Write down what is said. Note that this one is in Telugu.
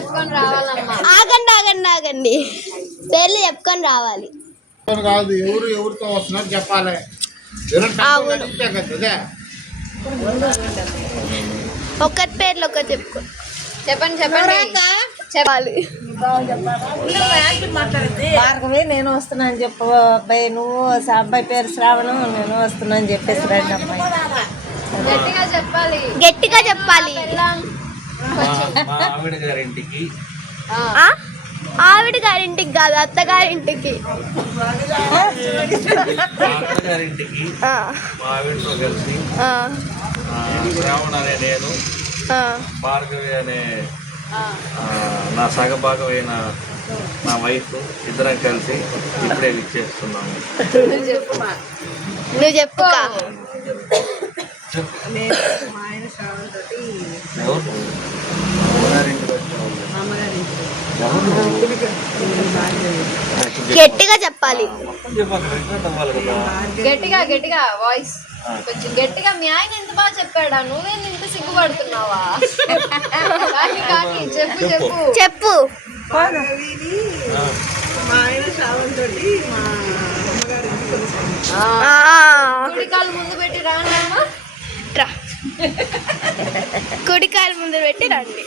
చెప్పుకొని రావాలమ్మా. ఆగండి ఆగండి ఆగండి, పేర్లు చెప్పుకొని రావాలి. కాదు, ఎవరితో వస్తున్నారు చెప్పాలి. ఒక్కరి పేర్లు ఒక్కరు చెప్పుకో. చెప్పండి చెప్పండి చెప్పాలి. భార్గవి నేను వస్తున్నా అని చెప్పు అబ్బాయి, నువ్వు అబ్బాయి పేరు శ్రావణం, నేను వస్తున్నా అని చెప్పేసి రండి అమ్మాయి. గట్టిగా చెప్పాలి, గట్టిగా చెప్పాలి. ఆవిడ గారింటికి, ఆవిడ గారింటికి కాదు, అత్తగారింటికి. అత్తగారింటికి మా ఆవిడతో కలిసి శ్రావణ అనే నేను, భార్గవి అనే నా సగభాగమైన నా వైఫ్ ఇద్దరం కలిసి ఇప్పుడే విచ్చేస్తున్నాము. నువ్వు చెప్పు. గట్టిగా చెప్పాలి, గట్టిగా గట్టిగా వాయిస్ కొంచెం గట్టిగా. మీ ఆయన ఎంత బాగా చెప్పాడా, నువ్వేంది ఇంత సిగ్గుపడుతున్నావా? కానీ చెప్పు చెప్పు చెప్పు. కుడికాలు ముందు పెట్టి రానమ్మా, కుడికాయలు ముందు పెట్టి రండి.